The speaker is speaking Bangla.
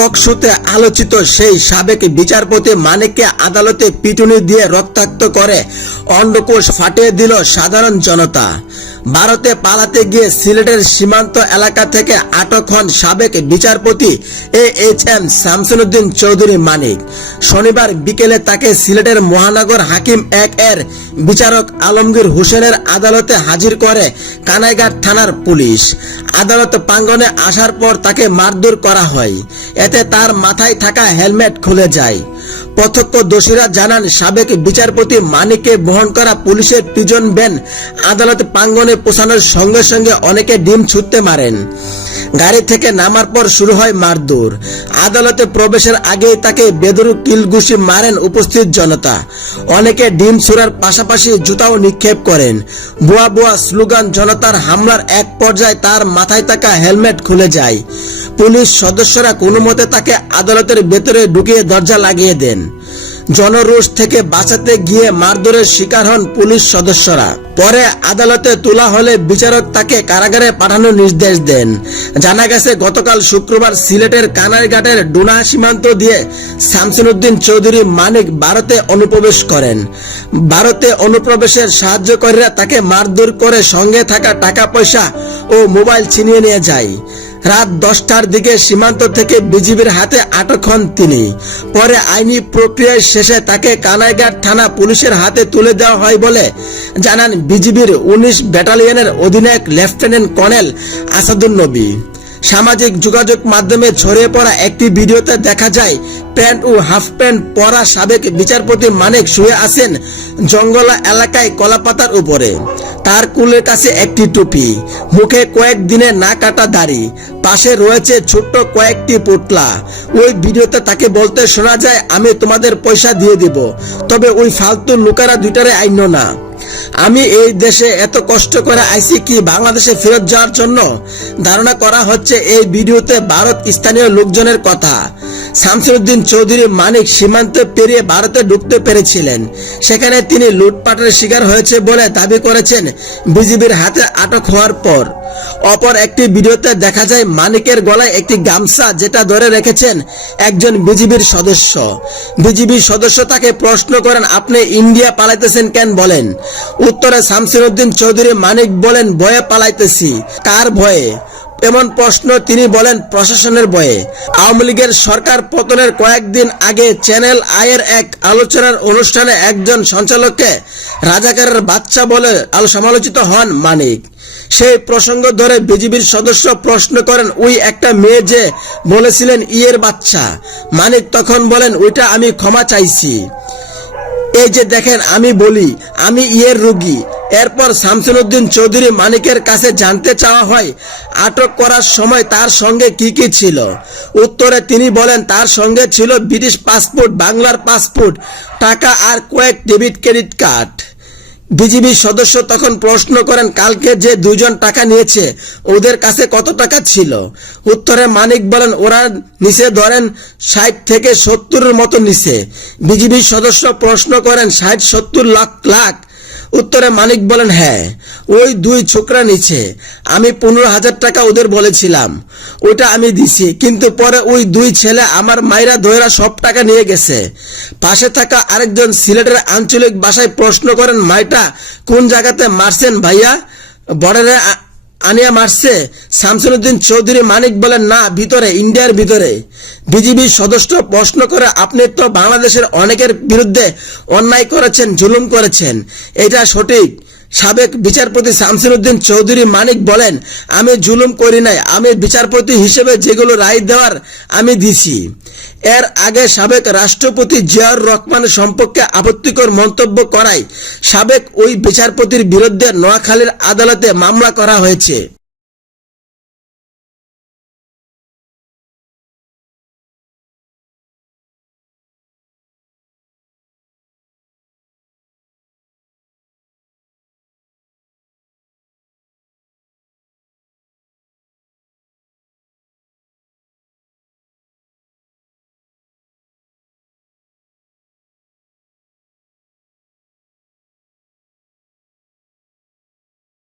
টক শোতে আলোচিত সেই সাবেক বিচারপতি মানিককে আদালতে পিটুনি দিয়ে রক্তাক্ত করে অন্ডকোষ ফাটিয়ে দিল সাধারণ জনতা। ভারতে পালাতে গিয়ে সিলেটের সীমান্ত এলাকা থেকে আটক হন সাবেক বিচারপতি A H M Shamsuddin Chowdhury Manik. শনিবার বিকেলে তাকে সিলেটের মহানগর হাকিম এক এর বিচারক আলমগীর হোসেনের আদালতে হাজির করে কানাইঘাট থানার পুলিশ। আদালত প্রাঙ্গনে আসার পর তাকে মারধর করা হয়। এতে তার মাথায় থাকা হেলমেট খুলে যায়। প্রত্যক্ষদর্শীরা জানান, সাবেক বিচারপতি মানিককে বহন করা পুলিশের পিজন ভ্যান আদালত প্রাঙ্গনে পৌঁছানোর সঙ্গে সঙ্গে অনেকে ডিম ছুটতে মারেন। গাড়ি থেকে নামার পর শুরু হয় মারধর। আদালতে প্রবেশের আগেই তাকে বেদরু কিলঘুষি মারেন উপস্থিত জনতা। অনেকে ডিম ছুড়ার পাশাপাশি জুতাও নিক্ষেপ করেন। বুয়া বুয়া স্লোগান, জনতার হামলার এক পর্যায়ে তার মাথায় থাকা হেলমেট খুলে যায়। পুলিশ সদস্যরা কোনো মতে তাকে আদালতের ভেতরে ঢুকিয়ে দরজা লাগিয়ে দেন। জনরোষ থেকে বাঁচাতে গিয়ে মারধরের শিকার হন পুলিশ সদস্যরা। পরে আদালতে তোলা হলে বিচারক তাকে কারাগারে পাঠানোর নির্দেশ দেন। জানা গেছে, গতকাল শুক্রবার সিলেটের কানাইঘাটের ডুনা সীমান্ত দিয়ে শামসুদ্দিন চৌধুরী মানিক ভারতে অনুপ্রবেশ করেন। ভারতে অনুপ্রবেশের সাহায্যকারীরা তাকে মারধর করে সঙ্গে থাকা টাকা, পয়সা ও মোবাইল ছিনিয়ে নিয়ে যায়। রাত দশটার দিকে সীমান্ত থেকে বিজিবির হাতে আটক হন তিনি। পরে আইনি প্রক্রিয়ার শেষে তাকে কানাইঘাট থানা পুলিশের হাতে তুলে দেওয়া হয় বলে জানান বিজিবির উনিশ ব্যাটালিয়নের অধিনায়ক লেফটেন্যান্ট কর্নেল আসাদুল নবী। সামাজিক যোগাযোগ মাধ্যমে ছড়িয়ে পড়া একটি ভিডিওতে দেখা যায়, প্যান্ট ও হাফ প্যান্ট পরা সাবেক বিচারপতি মানিক শুয়ে আছেন জঙ্গলা এলাকায় কলাপাতার উপরে। তার কুলের কাছে একটি টুপি, মুখে কয়েকদিনে না কাটা দাড়ি, পাশে রয়েছে ছোট্ট কয়েকটি পুতলা। ওই ভিডিওতে তাকে বলতে শোনা যায়, আমি তোমাদের পয়সা দিয়ে দিব, তবে ওই ফালতু লুকারা দুইটারে আইন না। আমি এই দেশে এত কষ্ট করে আইসি কি বাংলাদেশে ফেরত যাওয়ার জন্য? ধারণা করা হচ্ছে এই ভিডিওতে ভারত স্থানীয় লোকজনের কথা। শামসুদ্দিন চৌধুরী মানিক সীমান্ত পেরিয়ে ভারতে ঢুকতে পেরেছিলেন। সেখানে তিনি লুটপাটের শিকার হয়েছে বলে দাবি করেছেন বিজিবির হাতে আটক হওয়ার পর। অপর একটি ভিডিওতে দেখা যায় মানিকের গলায় একটি গামছা যেটা ধরে রেখেছেন একজন বিজিবির সদস্য। বিজিবির সদস্য তাকে প্রশ্ন করেন, আপনি ইন্ডিয়া পালাইতেছেন কেন? বলেন। উত্তরে শামসিরউদ্দিন চৌধুরী মানিক বলেন, ভয়ে পালাইতেছি। কার ভয়ে? এমন প্রশ্ন তিনি বলেন প্রশাসনের বয়ে আওয়ামী লীগের সরকার পতনের কয়েকদিন আগে চ্যানেল আয়ের এক আলোচনার অনুষ্ঠানে একজন সঞ্চালককে রাজাকারের বাচ্চা বলে সমালোচিত হন মানিক। সেই প্রসঙ্গ ধরে বিজিবির সদস্য প্রশ্ন করেন, ওই একটা মেয়ে যে বলেছিলেন ইয়ের বাচ্চা মানিক তখন বলেন, ওইটা আমি ক্ষমা চাইছি। এই যে দেখেন, আমি বলি, আমি ইয়ের রুগী। এরপর শামসুদ্দিন চৌধুরী মানিকের কাছে জানতে চাওয়া হয়, আটক করার সময় তার সঙ্গে কি কি ছিল। উত্তরে তিনি বলেন, তার সঙ্গে ছিল ব্রিটিশ পাসপোর্ট, বাংলার পাসপোর্ট, টাকা আর কয়েক ডেবিট ক্রেডিট কার্ড। বিজিবি সদস্য তখন প্রশ্ন করেন, কালকে যে দুজন টাকা নিয়েছে, ওদের কাছে কত টাকা ছিল? উত্তরে মানিক বলেন, ওরা নিচে ধরেন ষাট থেকে সত্তরের মতো নিচে বিজিবি সদস্য প্রশ্ন করেন, ষাট, সত্তর লাখ লাখ। উত্তরে মানিক বলেন হ্যাঁ ওই দুই ছোকরা নিচে। আমি পনেরো হাজার টাকা ওদের বলেছিলাম। ওটা আমি দিছি, কিন্তু পরে ওই দুই ছেলে আমার মায়েরা ধৈরা সব টাকা নিয়ে গেছে। পাশে থাকা আরেকজন সিলেটের আঞ্চলিক ভাষায় প্রশ্ন করেন, মাইটা কোন জায়গাতে মারছেন ভাইয়া? বর্ডারে আনিয়া মারছে। শামসুদ্দিন চৌধুরী মানিক বলেন, না, ভিতরে, ইন্ডিয়ার ভিতরে। বিজিবি সদস্য প্রশ্ন করে, আপনি তো বাংলাদেশের অনেকের বিরুদ্ধে অন্যায় করেছেন, জুলুম করেছেন। এটা সঠিক। সাবেক বিচারপতি শামসুদ্দিন চৌধুরী মানিক বলেন, আমি জুলুম করি নাই, আমি বিচারপতি হিসেবে যেগুলো রায় দেওয়ার আমি দিছি। এর আগে সাবেক রাষ্ট্রপতি জিয়াউর রহমান সম্পর্কে আপত্তিকর মন্তব্য করায় সাবেক ওই বিচারপতির বিরুদ্ধে নোয়াখালীর আদালতে মামলা করা হয়েছে।